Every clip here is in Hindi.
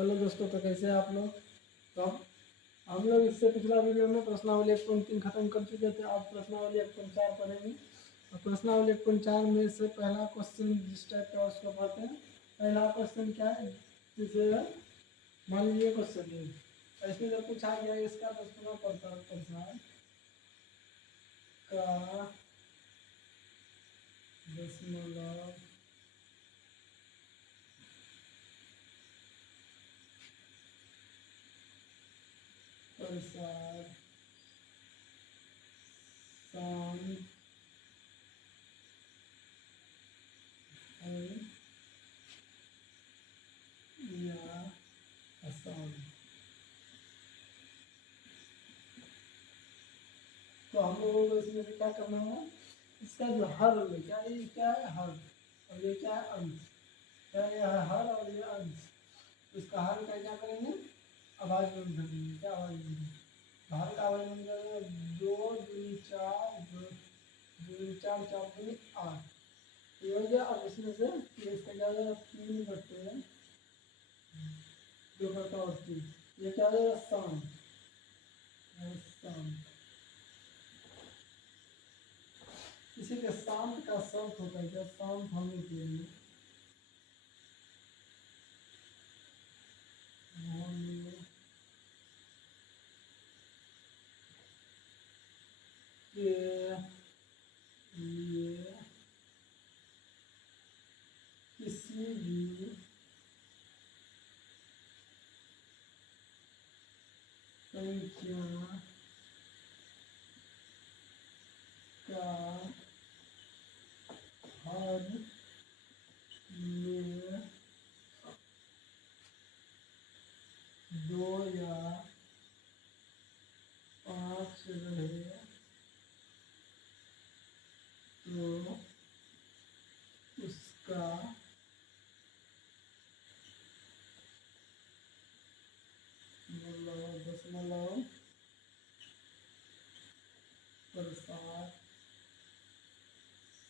हेलो दोस्तों, तो कैसे हैं आप लोग। तो हम लोग इससे पिछला वीडियो में प्रश्नावली 1.3 खत्म कर चुके थे। अब प्रश्नावली 1.4 पढ़ेंगे। और प्रश्नावली 1.4 में से पहला क्वेश्चन जिस टाइप का उसको पढ़ते हैं। पहला क्वेश्चन क्या है, जैसे मान लीजिए क्वेश्चन ये ऐसे जब पूछा गया इसका 10 पड़ता प्रश्न का दशमलव प्रसार शांत है या आसान। तो हम लोगों को इसमें से क्या करना है, इसका जो हर है क्या, ये क्या है हर, और ये क्या है अंश। क्या ये है हर और ये अंश। तो इसका हर का क्या करेंगे, अभाज्य में करेंगे। क्या अभाज्य में, हर का अभाज्य में करेंगे। 2 दूनी 4, 2 4 4 दूनी 8 ये हो गया। अब इसमें से इसका क्या हो जाएगा, 3 बटे 2 करता और 3, ये क्या हो जाएगा शांत। शांत इसीलिए शांत का शब्द होता है क्या, शांत होने के लिए होने के लिए किसी भी संख्या का हर में 2 या 5 रहे तो उसका दशमलव प्रसार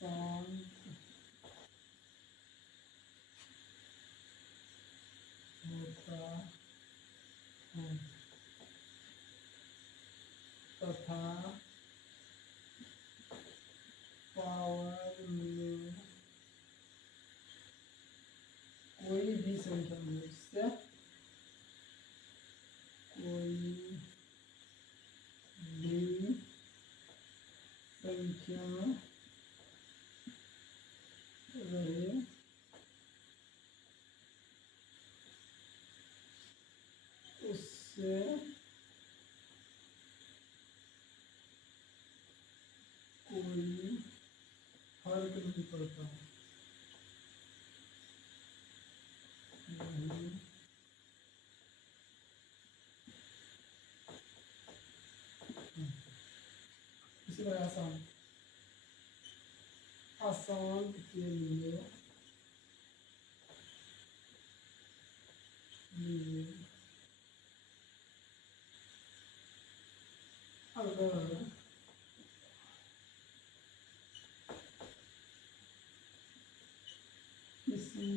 शांत होता है तथा पावर में कोई भी संख्या में उससे कोई भी संख्या रहे उससे कोई फर्क नहीं पड़ता। नहीं इसी तरह आसान आसान के लिए अगर किसी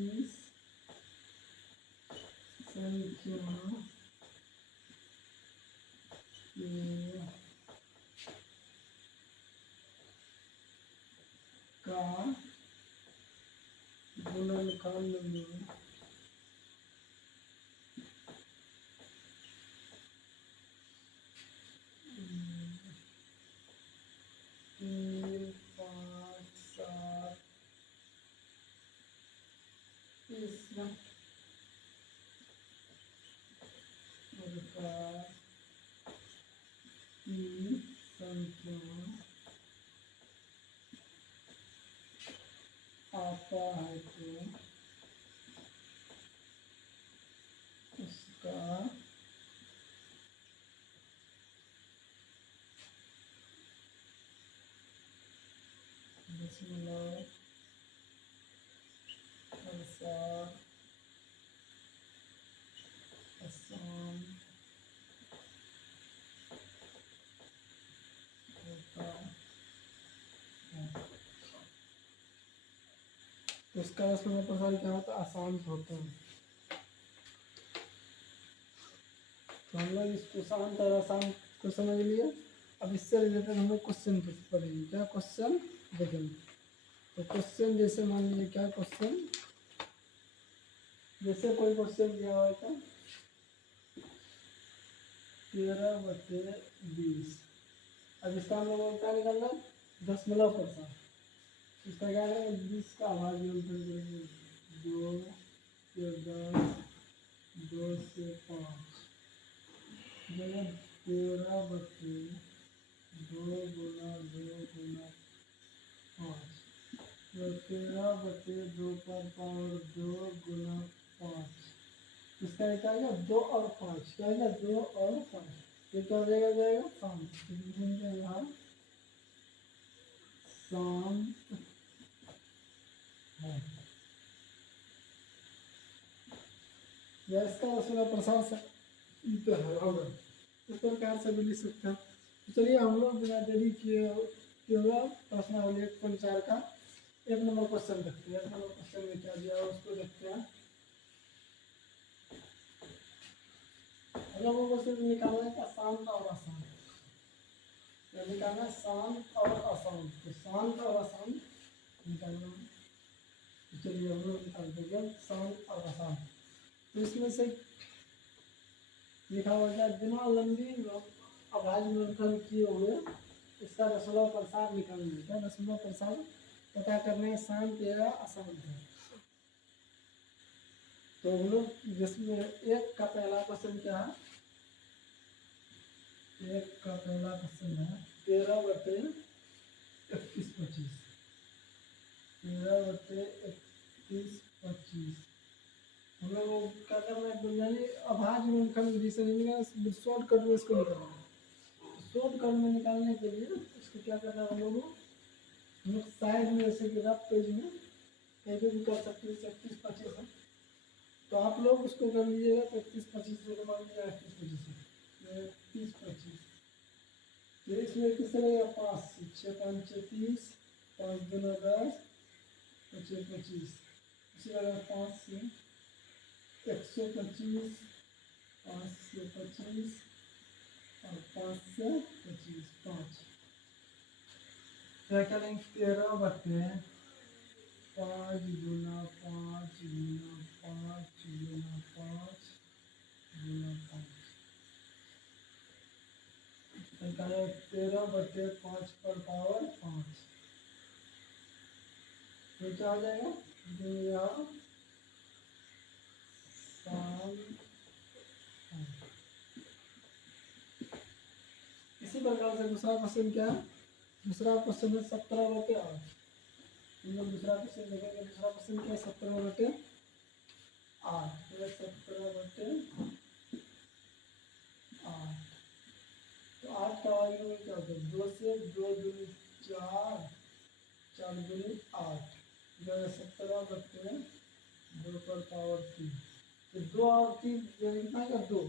संख्या के का गुणनखंड में 3 5 7 इस प्रकार की संख्या आता है तो उसका दशमलव प्रसार आसान होता है। उसका दशमलव प्रसार क्या होता है, आसान होता है। तो हम लोग इसको शांत और आसान को समझ लिए। अब इससे रिलेटेड हम लोग क्वेश्चन पढ़ेंगे। क्या क्वेश्चन देखेंगे? तो क्वेश्चन जैसे मान लीजिए, क्या क्वेश्चन, जैसे कोई क्वेश्चन दिया हुआ था 13/20। अब इसका हम लोगों को क्या निकालना है? दशमलव प्रसार। इसका क्या है? 20 का आवाज नियंत्रण करेंगे। 2 से 10, 2 से 5, 13/2 गुना 2 गुना 5, तो 13/2 पर पावर 2 गुना 5। इसका क्या आएगा? 2 और 5। क्या आएगा? 2 और 5। ये क्या हो जाएगा? जाएगा शांत। यहाँ शांत है। या इसका दशमलव प्रसार से होगा, इस प्रकार से भी लिख सकते हैं। तो चलिए हम लोग बिना देरी किए हुआ प्रश्नावली 1.4 का 1 नंबर क्वेश्चन देखते हैं। 1 नंबर क्वेश्चन में क्या दिया है उसको देखते हैं। हम लोगों को सिर्फ निकालना है शांत और अशांत। निकालना शांत और अशांत। तो शांत और अशांत निकालना है। तो चलिए हम लोग निकाल देंगे शांत और अशांत। तो इसमें से लिखा हुआ है बिना लंबी आवाज मंथन किए हुए इसका दशमलव प्रसार निकालना है। दशमलव प्रसार पता करना है शांत या अशांत है। तो हम लोग जिसमें 1 का पहला क्वेश्चन क्या है? 1 का पहला क्वेश्चन है 13/31/25। 13/31/25 हम लोग क्या करना है? बुनियादी आवाज मंथन विधि से नहीं, शॉर्टकट में इसको निकालना है। शॉर्टकट में निकालने के लिए इसको क्या करना है? हम लोग साइड में जैसे कि रफ पेज में कहीं भी कर सकते हैं। 31/25 है तो आप लोग उसको कर लीजिएगा। 31/25 से मान लीजिए 31/25 फिर इसमें किस रहेगा? 5 6 5 30, 5 दूना 10, 25 25। इसी तरह 5 से 125, 5 से 25 और 5 से 25 5। क्या करेंगे? 13/5 गुना 5 गुना 5 गुना 5 गुना 5। 13/5 पर पावर 5। तो क्या हो जाएगा? इसी प्रकार से दूसरा क्वेश्चन क्या है? दूसरा क्वेश्चन है 17/8। हम लोग दूसरा क्वेश्चन देखेंगे। दूसरा क्वेश्चन क्या है? 17/8। 17/8 तो 8 का आगे में क्या होता है? 2 से 2 दूनी 4, 4 दूनी 8, 17/2 पर पावर 3। तो 2 और 3 कितना आएगा? 2। तो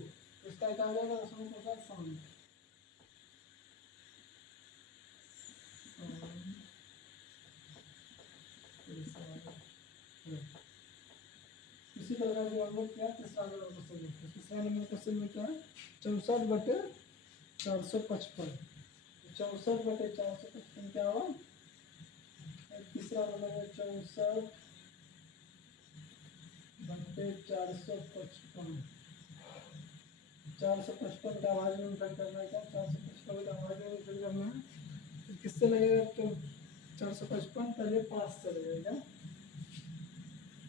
इसका क्या आ जाएगा? दशमलव प्रसार शांत। इसी प्रकार से हम लोग क्या तीसरा नंबर क्वेश्चन देखते हैं। तीसरा नंबर क्वेश्चन में क्या है? 64/455। 64/455 क्या हुआ? तीसरा नंबर है 64/455। 455 का आवाज में निकल करना है। क्या 455 का आवाज में निकल करना है? तो किससे लगेगा? तो 455 पहले 5 से लगेगा।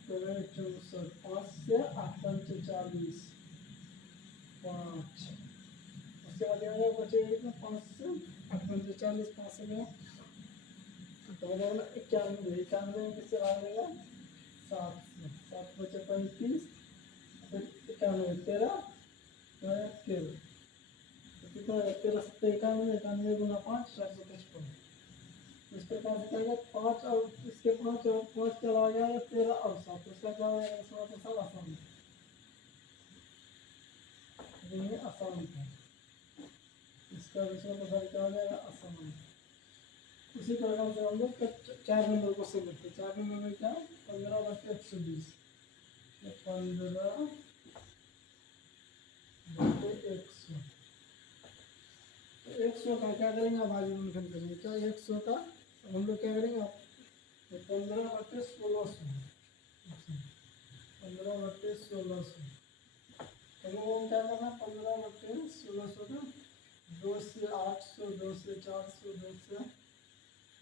तो 64, 5 से 8 5 40, 5 उसके बाद यहाँ बचेगा कितना? 5 से 8 5 40, 5 से गया तो हो जाएगा 91। 91 में किससे भागेगा? 7 से। 7 बचे 35, फिर 91 13 13। तो कितना? 13 7 91, 91 गुना 5 455। इस प्रकार से कहेंगे 5 और इसके 5 और 5 चला जाएगा 13 और 7। इसका क्या हो जाएगा? दशमलव प्रसार आसान है। आसान है। इसका दशमलव प्रसार क्या हो जाएगा? आसान। उसी प्रकार से हम लोग 4 नंबर क्वेश्चन देखते हैं। 4 नंबर में क्या? 15/120। 15/120 100 का क्या करेंगे, अब आगे गुणनखंड करेंगे। क्या 100 का अब हम लोग क्या करेंगे, तो 15/1600, 15/1600। तो वो क्या करना, 15/1600 का 2 से 800, 2 से 400, 2 से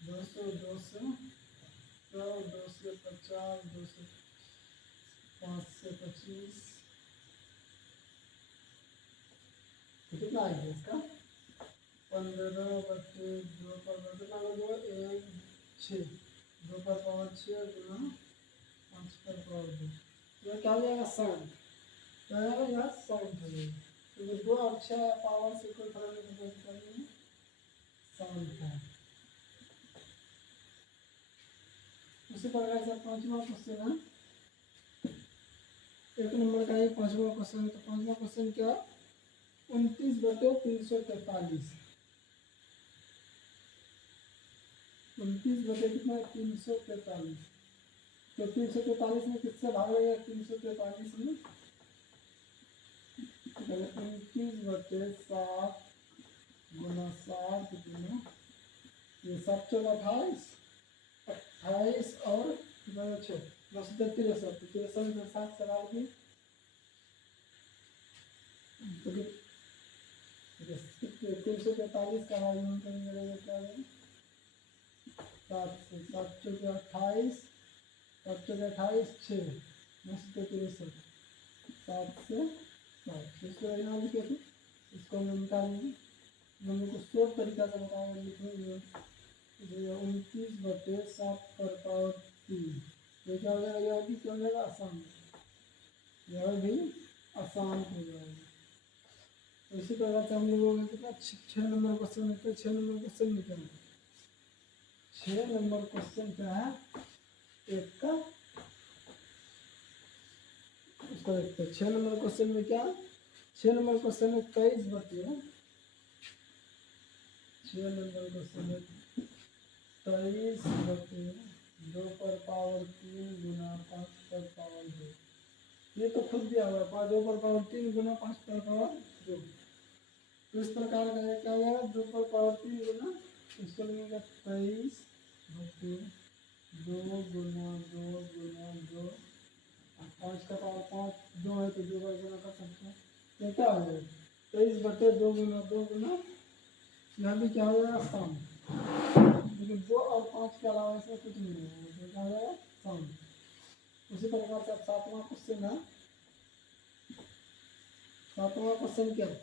200, 2 से 100, 2 से 50, 2 से 5 से 25, तो कितना आएगा इसका, 15/2 पर कितना हो गया, 1 6, 2 पर पावर 6 गुना 5 पर पावर 2, तो क्या हो जाएगा 60, क्या हो जाएगा यहाँ 60 हो जाएगा। तो ये 2 और 6 पावर से कोई फर्क नहीं पड़ता, करेंगे 60 है। उसी प्रकार से पांचवा क्वेश्चन है, एक नंबर का ही पांचवा क्वेश्चन। तो पांचवा क्वेश्चन क्या, 29/343, 29 कितना 343, तो 343 में किससे भाग लगेगा, 343 में 29/7 गुना 7 गुना ये 7 चौदह 28, 28 और 6 10 तिरसठ, तो 63 में 7 चला दी, तो 343 का भाग करेंगे क्या है, 7 से 7 चौके 28, 7 चौके 28 6 10 तिरसठ 7 से 7, इसको यहाँ लिखे थे, इसको हम निकालेंगे, हम को शॉर्ट तरीका से बताएंगे, लिखेंगे 29/7 पर पावर 3, ये क्या हो जाएगा, यह भी क्या हो जाएगा, आसान, यह भी आसान हो जाएगा। तो इसी प्रकार से हम लोगों ने कितना 6 नंबर क्वेश्चन है, 6 नंबर क्वेश्चन निकालेंगे। 6 नंबर क्वेश्चन क्या है, एक का उसको देखते हैं। 6 नंबर क्वेश्चन में क्या, 6 नंबर क्वेश्चन में 23/6 नंबर क्वेश्चन में 23/2 पर पावर 3 गुना 5 पर पावर 2, ये तो खुद दिया हुआ है, 2 पर पावर 3 गुना 5 पर पावर 2, तो इस प्रकार का क्या हो जाएगा, 2 पर पावर 3 गुना, इसको लगेगा 23/2 गुना 2 गुना 2, 5 का पावर 5 2 है, तो 2 बार गुना कर सकते हैं, तो क्या हो जाएगा 23/2 गुना 2 गुना, यहाँ भी क्या हो जाएगा सम, लेकिन 2 और 5 के अलावा इसमें कुछ नहीं है, तो क्या हो जाएगा सम। उसी प्रकार से 7वां क्वेश्चन है, 7वां क्वेश्चन क्या है,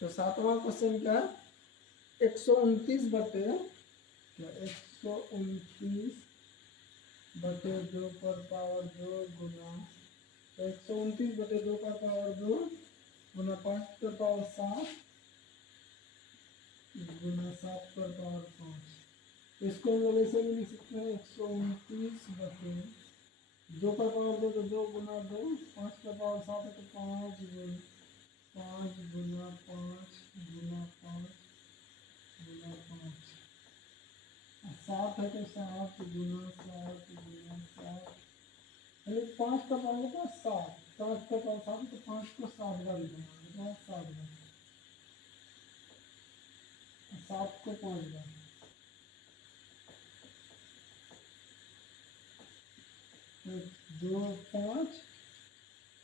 तो 7वां क्वेश्चन क्या है, 129/2 पर पावर 2 गुना, तो 129/2 पर पावर 2 गुना 5 पर पावर 7 गुना 7 पर पावर 5, तो इसको हम लोग ऐसे भी लिख सकते हैं, 129/2 पर पावर 2 तो 2 गुना 2, 5 पर पावर 7 है तो 5 गुना 5 गुना 5 गुना 5 गुना 5, 7 है तो 7 गुना 7 गुना 7, अरे 5 का पावर का 7, 5 का पावर 7 तो 5 को 7 बार लिखना, 7 बार, 7 को 5 बार, तो 2 5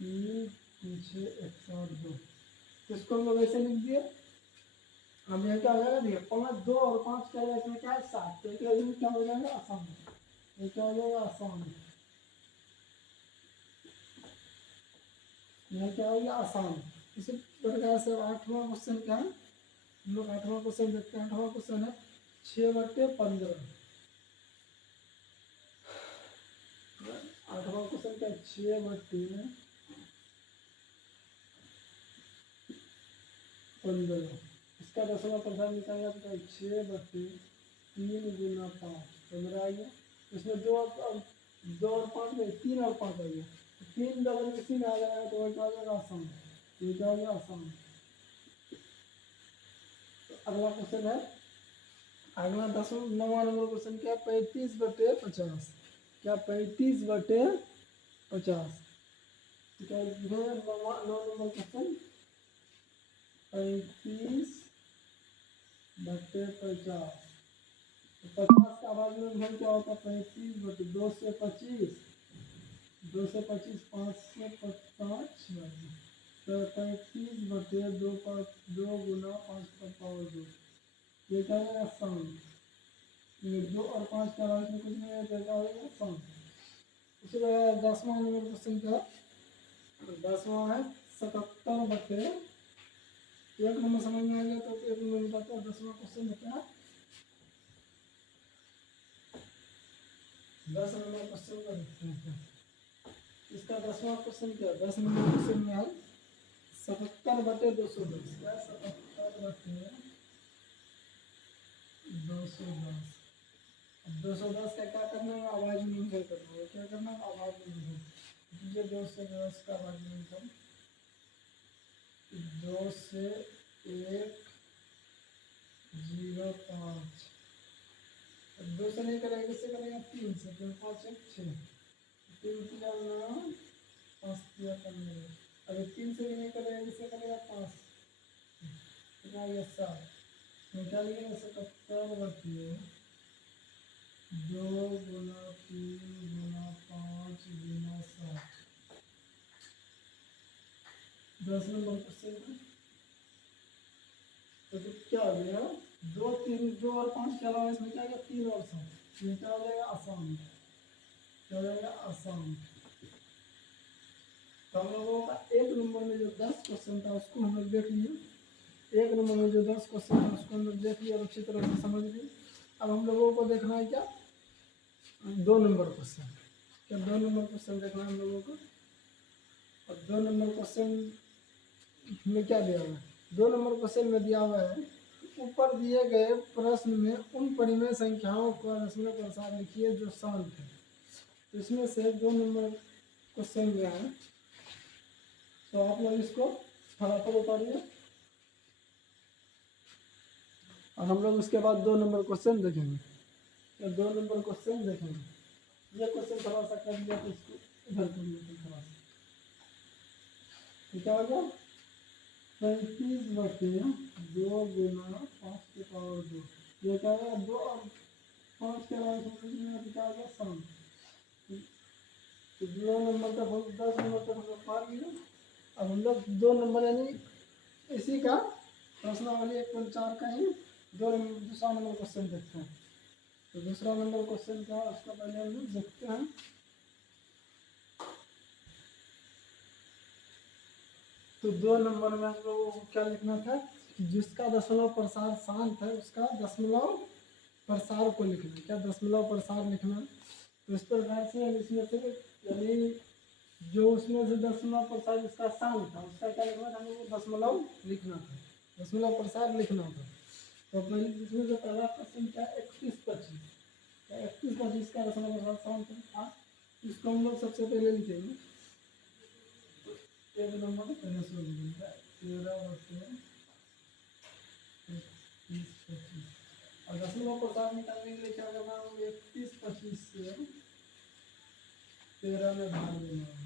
3 6 102, तो इसको हम लोग ऐसे लिख दिए। हम यहाँ क्या हो जाएगा, देखिए 5 2 और 5 क्या है, इसमें क्या है 7, तो इसमें क्या हो जाएगा आसान, ये क्या हो जाएगा आसान, यह क्या हो गया आसान। इसी प्रकार से 8वां क्वेश्चन क्या है, हम लोग 8वां क्वेश्चन देखते हैं। 8वां क्वेश्चन है 6/15, 8वां क्वेश्चन क्या 6/15, इसका 10वां प्रश्न निकालना तो 6/3 गुना 5 15 आ गया, इसमें 2 और 5 में 3 और 5 आ गया, 3 डबल किसी में आ जाएगा तो क्या हो जाएगा आसान, ये क्या हो गया आसान। तो अगला क्वेश्चन है, अगला 9वां नंबर क्वेश्चन क्या 35/50, क्या 35/50, क्या 9 नंबर क्वेश्चन 35/50, बटे 50। तो 50 का भाजन क्या होता है? 35 बटे 2 से 25। 2 से 25, 5 से 5 तो 35 बटे 2 गुना 5 का पावर 2। ये क्या होगा? 60। ये 2 और 5 का लास्ट में कुछ नहीं है, तो क्या होगा? 60। उसी तरह 10वां नंबर क्वेश्चन क्या? 10वां है 77 बटे, एक नंबर समझ में आ गया तो एक नंबर बताता है। 10वां क्वेश्चन क्या? 10 नंबर क्वेश्चन का देखते हैं। इसका 10वां क्वेश्चन क्या? 10 नंबर क्वेश्चन में है 77 बटे 210। क्या? 77 बटे 210। अब 210 का क्या करना है? आवाज में नहीं करना है। क्या करना है? आवाज में नहीं। ये 210 का आवाज में कर 2 से 105। 2 से नहीं करेगा, किससे करेगा? 3 से। 3 5 1 6, 3 3 9 5 3 15। अगर 3 से भी नहीं करेगा, किससे करेगा? 5। कितना ये 7। निकालिए 77 बटे 2 गुना 3 गुना 5 गुना 7। 10 नंबर क्वेश्चन तो क्या हो गया? 2 3 2 और 5 के अलावा इसमें क्या आएगा? 3 और 7। ये क्या हो जाएगा? आसान। क्या हो जाएगा? आसान। तो हम लोगों का 1 नंबर में जो 10 क्वेश्चन था उसको हम लोग देख लिए। 1 नंबर में जो 10 क्वेश्चन था उसको हम लोग देख लिए और अच्छी तरह से समझ लिए। अब हम लोगों को देखना है क्या? 2 नंबर क्वेश्चन। क्या 2 नंबर क्वेश्चन देखना है हम लोगों को? और 2 नंबर क्वेश्चन में क्या दिया हुआ है? 2 नंबर क्वेश्चन में दिया हुआ है, ऊपर दिए गए प्रश्न में उन परिमेय संख्याओं का दशमलव प्रसार लिखिए जो शांत है। तो इसमें से 2 नंबर क्वेश्चन में है, तो आप लोग इसको फटाफट उतारिए और हम लोग उसके बाद 2 नंबर क्वेश्चन देखेंगे। तो 2 नंबर क्वेश्चन देखेंगे। ये क्वेश्चन थोड़ा सा कर दिया तो इसको इधर कर लिया थोड़ा सा। क्या हो गया? 35 बटे 2 गुना 5 के पावर 2। ये क्या है? 2 और 5 के अलावा क्या हो गया? 7। तो 2 नंबर तक 10 नंबर तक हम लोग पार किए। अब हम लोग 2 नंबर यानी इसी का प्रश्नावली 1.4 का ही दूसरा नंबर क्वेश्चन देखते हैं। तो दूसरा नंबर क्वेश्चन क्या है उसका पहले हम लोग देखते हैं। तो 2 नंबर में हम लोगों को क्या लिखना था? जिसका दशमलव प्रसार शांत है उसका दशमलव प्रसार को लिखना। क्या? दशमलव प्रसार लिखना। तो इस प्रकार से हम इसमें से यानी जो उसमें से दशमलव प्रसार जिसका शांत था उसका क्या लिखना था? हमको दशमलव लिखना था, दशमलव प्रसार लिखना था। तो पहले इसमें जो पहला क्वेश्चन क्या? 31 25। क्या 31 25 का दशमलव प्रसार शांत था? इसको हम लोग सबसे पहले लिखेंगे। एक नंबर पहले से लिखेंगे 13 बटे 31 25। और दशमलव प्रसार निकालने के लिए क्या करना है? 31 25 से 13 में भाग देना है।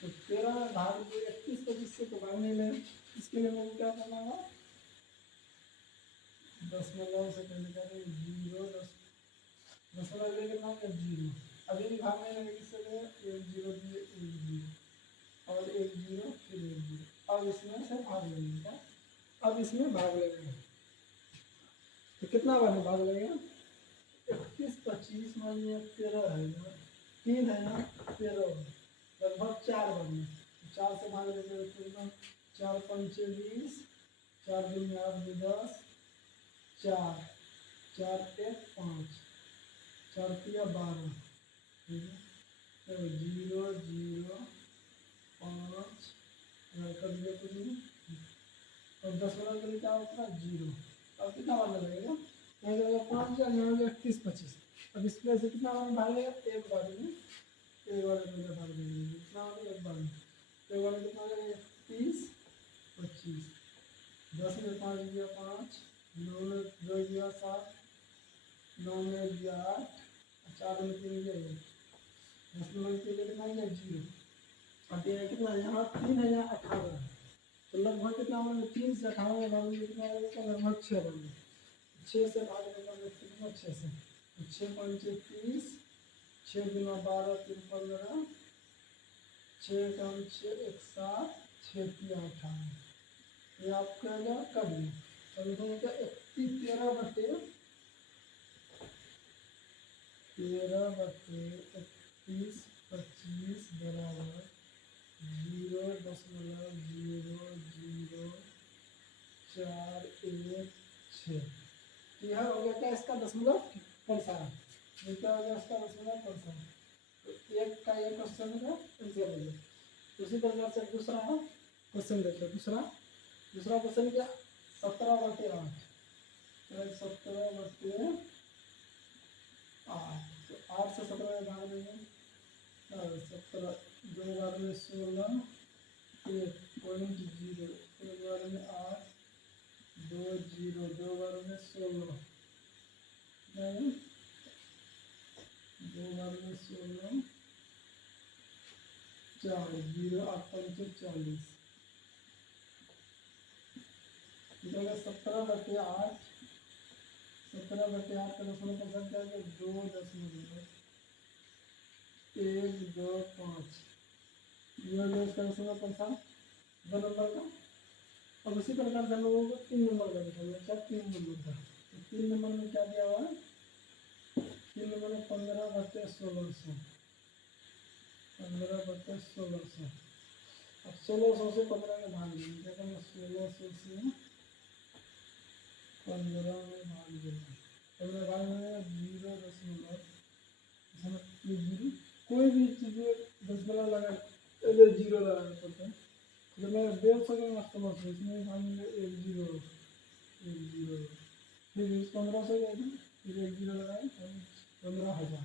तो 13 में भाग दे 31 25 से तो भाग नहीं लेना। इसके लिए मुझे क्या करना है? दशमलव से पहले क्या करें? 0 दशमलव लेके ना कर 0। अभी भी भाग नहीं लेंगे, किससे लेंगे? 1 0 दिए 1 0 और 1 0 फिर 1 0। अब इसमें से भाग लेंगे। क्या? अब इसमें भाग लेंगे तो कितना बार भाग लेंगे? 31 25 मान लिया 13 है ना, 3 है ना, 13 लगभग 4 बार में 4 से भाग लेंगे तो 4 पंचे 20, 4 दूनी 8 दो 10, 4 4 1 5, 4 तिया 12। तो 0 0 5 कर दिया कुछ नहीं और 10 वाला के लिए क्या होता है? 0। अब कितना बार लगेगा? 5 या 9 या 31 25। अब इसमें से कितना बार भागेगा? एक बार में, एक बार में भाग देंगे। कितना होगा? एक बार में। तो एक बार में कितना लगेगा? 30 25। 10 में 5 दिया 5, 9 में 2 दिया 7, 9 में दिया 8, 4 में 3 दिया 1, 10 में 3 कितना दिया 0। अब ये कितना? यहाँ 3 है, यहाँ 18 है। तो लगभग कितना होगा, 3 से 18 में भाग में कितना होगा, लगभग 6 बनेगा। 6 से भाग देगा कितना, 6 से, 6 पंचे 30, 6 दूना 12, 3 15, 6 कम 6 1 7, 6 3 18, ये आपका क्या कर लें। और इसमें क्या 13 बटे 31 25 बराबर 0.0041 यह हो गया क्या इसका दशमलव पंसारा, ये क्या हो गया इसका दशमलव पंसारा। तो एक का ये क्वेश्चन का आंसर हो गया। उसी प्रकार से दूसरा क्वेश्चन देखते हैं। दूसरा क्वेश्चन क्या, 17/8, 17/8, तो 8 से 17 में भाग देंगे, 17 2 बार में 16, 1.0, 1 बार में 8, 2 0, 2 बार में 16, नहीं 2 बार में 16, 4 0 8 5 40, 17/8, 17/8 का दशमलव पंसार क्या है, 2.125, यह जो इसका दशमलव पंसार 2 नंबर का। अब उसी प्रकार से हम लोगों को 3 नंबर का निकालना है, क्या 3 नंबर का। तो 3 नंबर में क्या दिया हुआ है, 3 नंबर में 15/1600, 15/1600। अब 1600 से 15 में भाग देंगे, क्या करना, 1600 से 15 में भाग देना, 15 भाग में 0.0, कोई भी चीज़ दशमलव लगा 0 लगाना पड़ता है। जब मैं 150 का समझ इसमें भागेंगे 1 0, 1 0, फिर 1500 का फिर 1 0 लगाए 15,000।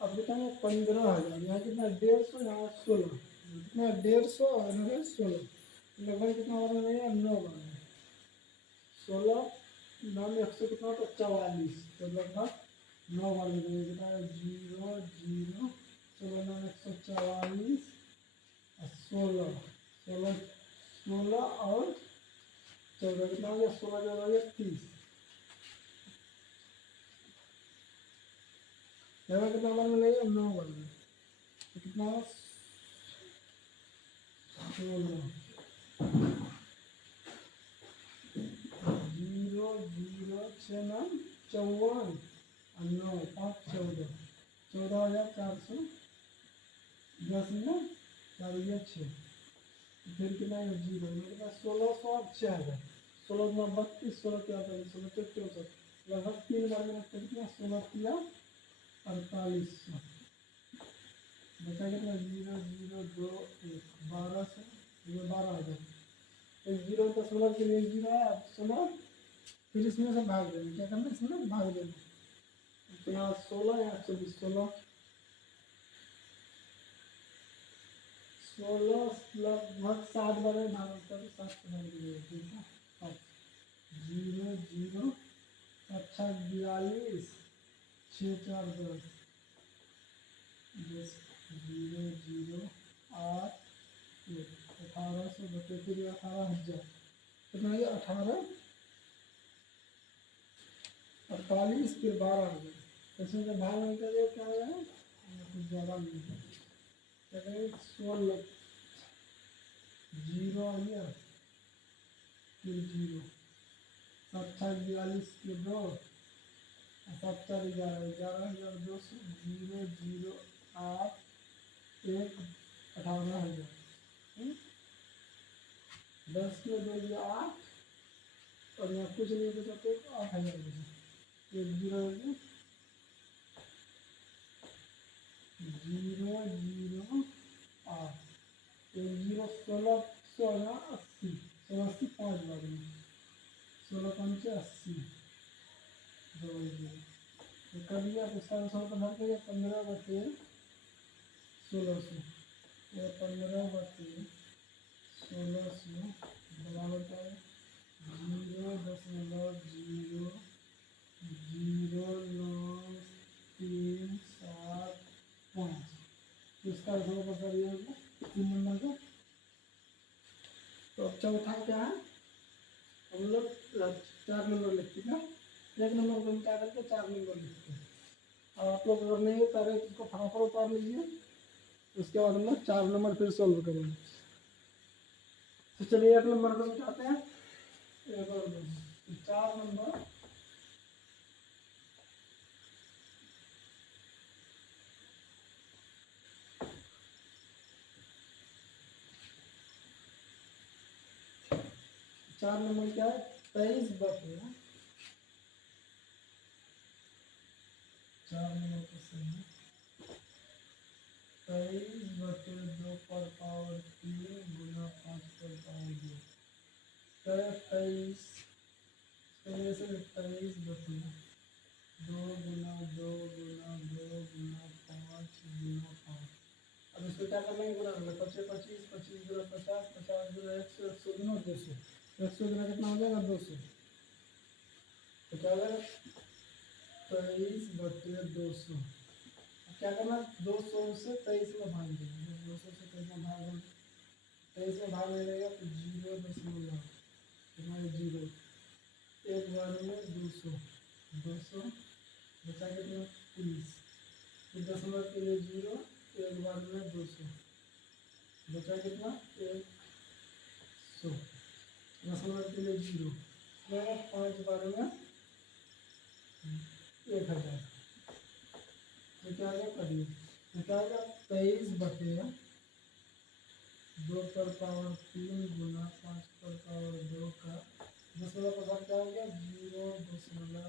अब बताएंगे 15,000, यहाँ कितना 150, यहाँ 16, कितना 150 और 16, लगभग कितना बार में 9 बार में 16 9 में 100 कितना तो 44, तो लगभग 9 बार में कितना 0 0, 16 9 144, 16 16 16 और 14 कितना हो गया, 16 14 हो गया 30, कितना बार में लगेगा, 9 बार में, तो कितना 16 0 0 6 9 54 और 9 5 14, 14,410 में 4 6, फिर कितना है 0, मेरे पास 1600 और 6000, 16 में 32, 16 क्या होता है 16 64, लगभग 3 बार में रखते कितना 16 किया 4800, बचा कितना 0 0 2 1 12 से 12,000, एक 0 दशमलव के लिए 0 है, अब 16 फिर इसमें से भाग देना, क्या करना इसमें भाग देना, तो यहाँ 16 यहाँ 24, 16 लगभग 7 बार में भाग होता है, 7 से भाग देंगे, ठीक है 0 0 अच्छा 42 6 4 10 0 0 8 1800 बटे फिर 18,000, कितना है 18 48 फिर 12,000, इसमें जब भाग में करिए क्या है कुछ ज़्यादा नहीं है, क्या करें 16 0 आ गया, फिर 0 7 4 42 के 2, 7 4 11 11,200 0 0 8 1 18,000, 10 में 2 8 और यहाँ कुछ नहीं बचा तो 8,000 बचा, 1 0 0 0 8 1 0 16 16 80 16 80 5 बार में 16 5 80 2 0, तो कर दिया, तो इसका आंसर तो भर के 15/1600, ये 15/1600 बराबर का 0.00375, इसका आंसर बता दिया 3 नंबर का। तो तो अब चौथा क्या है, हम लोग 4 नंबर लिखते हैं, 1 नंबर को हम क्या करते हैं 4 नंबर लिखते हैं। अब आप लोग अगर नहीं उतारे तो इसको फटाफट उतार लीजिए, उसके बाद हम लोग 4 नंबर फिर सॉल्व करेंगे। तो चलिए 1 नंबर को उठाते हैं, 4 नंबर 4 नंबर क्या है 23 बटे 4 नंबर क्वेश्चन है 23 बटे 2 पर पावर 3 गुना 5 पर पावर 2, तो 23 से 23 बटे 2 गुना 2 गुना 2 गुना 5 गुना 5। अब इसको क्या करना है, गुना करना, 25 25 25 गुना 50 50 गुना 100 100 गुना 200, 100 गुना कितना हो जाएगा 200, तो क्या होगा 23 बटे 200। क्या करना 200 से 23 में भाग देंगे, 200 से 23 में भाग देंगे, 23 में भाग दे देगा तो 0.0 कितना 0, एक बार में 200 200 बचा कितना 30, फिर 10 के लिए 0, एक बार में 200 बचा कितना 100, 10 के लिए 0, 5 बार में 1000, तो क्या आ गया करिए, तो क्या आ गया 23 बटे 2 पर पावर 3 गुना 5 पर पावर 2 का 10 का पता क्या हो गया 0.115,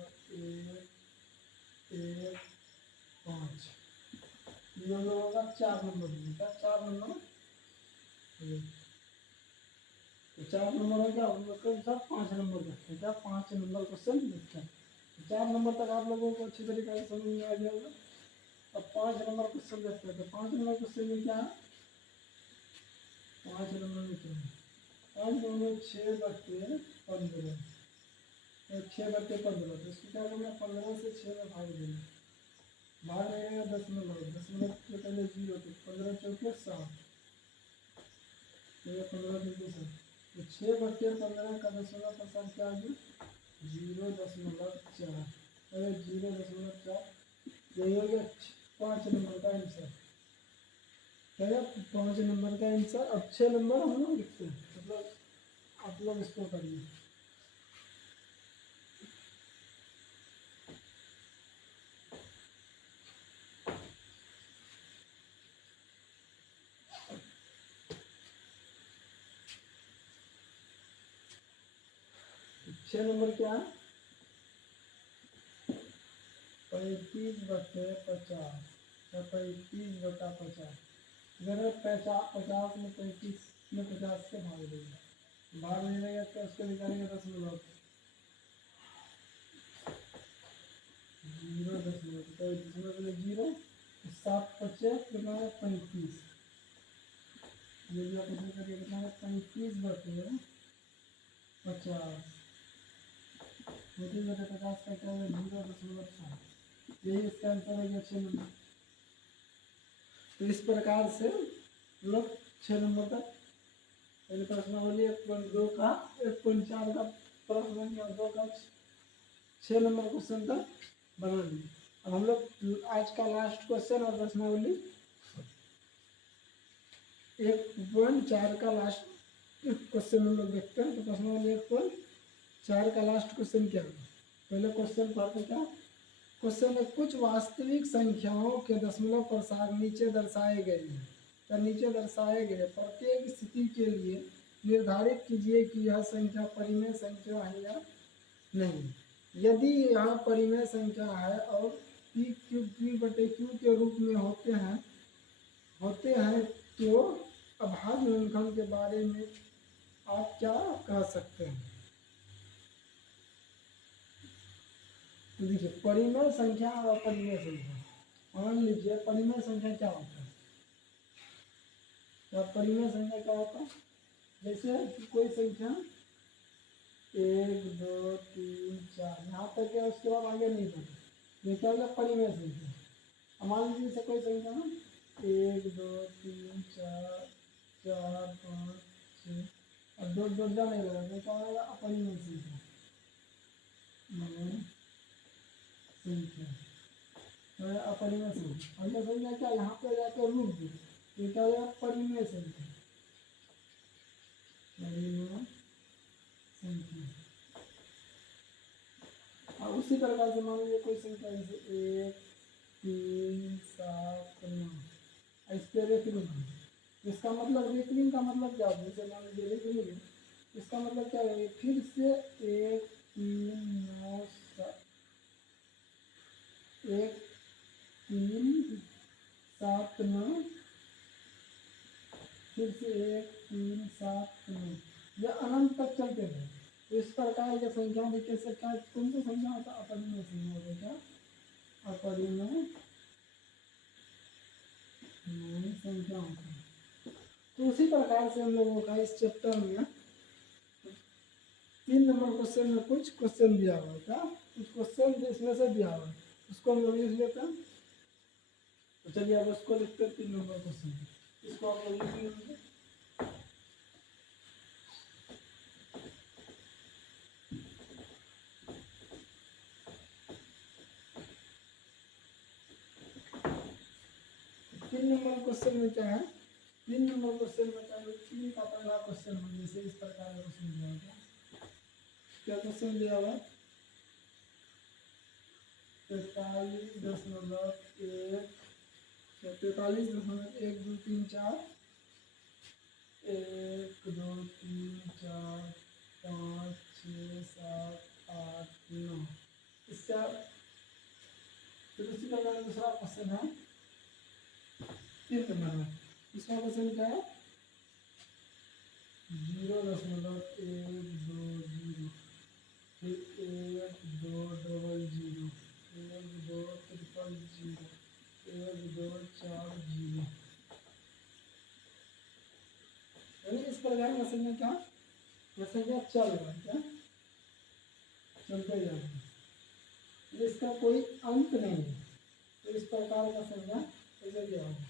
ये हम लोग होगा 4 नंबर मिलता है, 4 नंबर, तो 4 नंबर हो गया, हम लोग के साथ 5 नंबर रखते हैं, क्या 5 नंबर क्वेश्चन लिखते हैं। 4 नंबर तक आप लोगों को अच्छी तरीके से समझ में आ गया होगा। अब 5 नंबर क्वेश्चन देखते हैं, तो 5 नंबर क्वेश्चन में क्या है, 5 नंबर में क्या है, 5 नंबर में 6 बटे 15, 6 बटे 15, तो इसको क्या करना 15 से 6 में भाग देना, भाग रहेगा 10 नंबर, 10 नंबर के पहले 0, तो 15 चौके 7, तो 15 चौके 7, तो 6 बटे 15 का 10% क्या आ गया 0.4, अरे 0.4, यही हो गया 5 नंबर का आंसर, क्या है 5 नंबर का आंसर। अब 6 नंबर हम लोग लिखते हैं, मतलब आप लोग इसको करिए, छह नंबर क्या है 35 बटे 50, 35 बटा 50, अगर 50 में 35 में 50 से भाग देगा, भाग नहीं रहेगा तो उसको निकालेंगे 10 में लौट 0 10 में, तो इसमें 0, 7 बचे कितना है 35, ये भी आप इसमें करिए कितना है 35 बटे 50, 35 बटे 50 का क्या है 0.7, यही इसका आंसर है 6 नंबर। तो इस प्रकार से लोग 6 नंबर तक पहले प्रश्नावली 1.2 का 1.4 का प्रश्न या 2 का 6 नंबर क्वेश्चन तक बना लिए। अब हम लोग आज का लास्ट क्वेश्चन और प्रश्नावली 1.4 का लास्ट क्वेश्चन हम लोग देखते हैं। तो प्रश्नावली 1.4 का लास्ट क्वेश्चन क्या है, पहले क्वेश्चन पढ़ते क्या, क्वेश्चन में कुछ वास्तविक संख्याओं के दशमलव प्रसार नीचे दर्शाए गए हैं, तो नीचे दर्शाए गए प्रत्येक स्थिति के लिए निर्धारित कीजिए कि यह संख्या परिमेय संख्या है या नहीं। यदि यह परिमेय संख्या है और पी क्यू पी बटे क्यू के रूप में होते हैं तो अभाज्य गुणनखंड के बारे में आप क्या कह सकते हैं। तो देखिए परिमेय संख्या और अपरिमेय संख्या, मान लीजिए परिमेय संख्या क्या होता है, तो परिमेय संख्या क्या होता है, जैसे कोई संख्या 1 2 3 4 यहाँ तक है, उसके बाद आगे नहीं बढ़े, ये क्या होगा परिमेय संख्या। अब मान लीजिए जैसे कोई संख्या ना 1 2 3 4 4 5 6 और 2 दर्जा नहीं लगा तो क्या होगा अपरिमेय संख्या संख्या तो अपरिमेय संख्या। और ये संख्या क्या यहाँ पे जाकर रुक गई तो क्या होगा परिमेय संख्या परिमेय संख्या। और उसी प्रकार से मान लीजिए कोई संख्या जैसे 1 3 7 9 इस पे रेखिंग इसका मतलब रेखिंग का मतलब क्या है जैसे मान लीजिए रेखिंग इसका मतलब क्या है फिर से 1 3 9 1 3 7 9 फिर से 1 3 7 9 यह अनंत तक चलते हैं। तो इस प्रकार की संख्या में कैसे क्या कौन सी संख्या होता है अपरिमेय संख्या होता है क्या अपरिमेय संख्या होता है। तो उसी प्रकार से हम लोगों का इस चैप्टर में 3 नंबर क्वेश्चन में कुछ क्वेश्चन दिया हुआ था कुछ क्वेश्चन इसमें से दिया हुआ उसको हम लोग लिख लेते हैं। तो चलिए अब उसको लिखते हैं 3 नंबर क्वेश्चन इसको आप लोग लिख लीजिए। तीन नंबर क्वेश्चन में क्या है 3 नंबर क्वेश्चन में क्या है 3 का पहला क्वेश्चन है जैसे इस प्रकार का क्वेश्चन दिया हुआ क्या क्वेश्चन दिया हुआ 43.1 2 3 4 1 2 3 4 5 6 7 8 9 इसका फिर उसी प्रकार का दूसरा क्वेश्चन है 3 नंबर में इसका क्वेश्चन क्या है 0.120 फिर 1 2 डबल 0 1 2 ट्रिपल 0 1 2 4 0 यानी इस प्रकार का संख्या क्या यह संख्या चल रहा है क्या चलते जा रहा है इसका कोई अंत नहीं है। तो इस प्रकार का संख्या ऐसे दिया होगा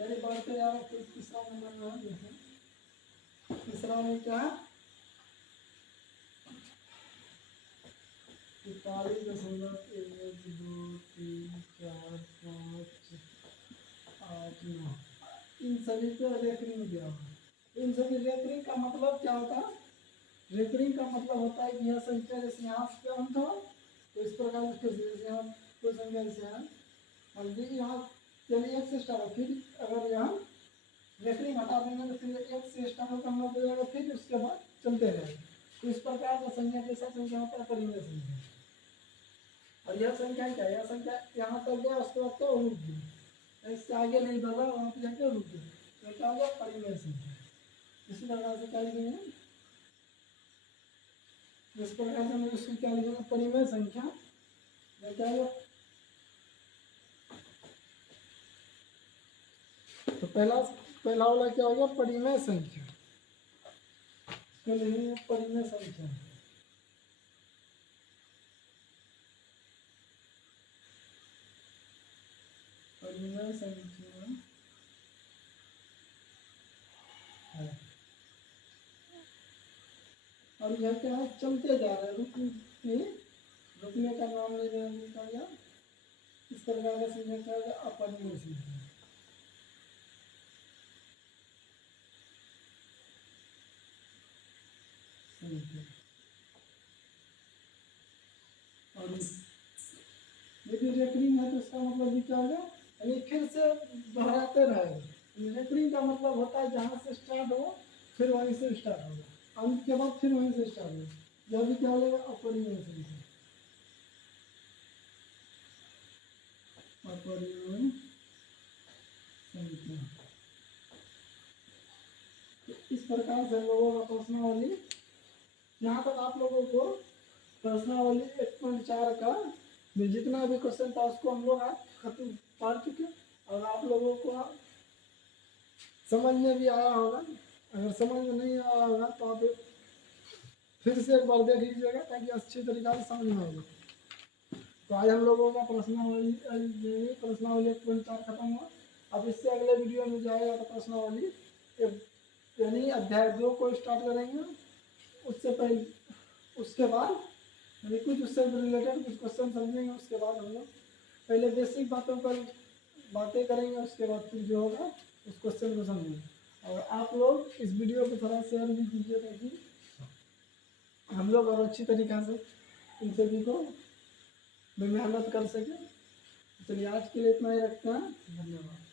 यानी बढ़ते जा रहा है। तीसरा नंबर में देखें तीसरा में क्या 43.1 2 3 4 5 8 9 इन सभी को रेकरिंग दिया हुआ इन सभी रेकरिंग का मतलब क्या होता है रेकरिंग का मतलब होता है कि यह संख्या जैसे यहाँ पे अंत हो तो इस प्रकार से जैसे यहाँ कोई संख्या जैसे है मान लीजिए यहाँ चलिए 1 से स्टार्ट हो फिर अगर यहाँ रेकरिंग हटा देंगे तो फिर 1 से स्टार्ट करना हो जाएगा फिर उसके बाद चलते रहेंगे। तो इस प्रकार का संख्या कैसा संख्या होता है परिमेय संख्या। और यह संख्या क्या यह संख्या यहाँ तक गया उसके बाद तो रुक गई इससे आगे नहीं बढ़ा वहाँ पे जाकर रुक गई तो क्या हो गया परिमेय संख्या। इसी प्रकार से क्या लिखेंगे इस प्रकार से हम इसको क्या लिखेंगे परिमेय संख्या क्या होगा तो पहला वाला क्या होगा परिमेय संख्या इसको लिखेंगे परिमेय संख्या। परिमेय संख्या है और यह क्या है चलते जा रहा है रुकने का नाम नहीं लेने का इस प्रकार का संख्या क्या होगा अपरिमेय संख्या। और यदि रेकरिंग है तो इसका मतलब भी क्या होगा यानी फिर से दोहराते रहेगा। रेकरिंग का मतलब होता है जहाँ से स्टार्ट हो फिर वहीं से स्टार्ट होगा अंत के बाद फिर वहीं से स्टार्ट होगा यह भी क्या होगा अपरिमेय संख्या। अपरिमेय संख्या तो इस प्रकार से लोगों का प्रश्नावली यहाँ तक आप लोगों को प्रश्नावली 1.4 का जितना भी क्वेश्चन था उसको हम लोग आज खत्म पढ़ चुके और आप लोगों को समझ में भी आया होगा। अगर समझ में नहीं आया होगा तो आप फिर से एक बार देख लीजिएगा ताकि अच्छी तरीके से समझ में आएगा। तो आज हम लोगों का प्रश्नावली 1.4 खत्म हुआ। अब इससे अगले वीडियो में जाएगा तो प्रश्नावली यानी अध्याय 2 को स्टार्ट करेंगे। उससे पहले उसके बाद यानी कुछ उससे रिलेटेड कुछ क्वेश्चन समझेंगे। उसके बाद हम लोग पहले बेसिक बातों पर बातें करेंगे, उसके बाद फिर जो होगा उस क्वेश्चन को समझेंगे। और आप लोग इस वीडियो को थोड़ा शेयर भी कीजिए ताकि हम लोग और अच्छी तरीक़ा से इन सभी को मेहनत कर सकें। चलिए आज के लिए इतना ही रखते हैं, धन्यवाद।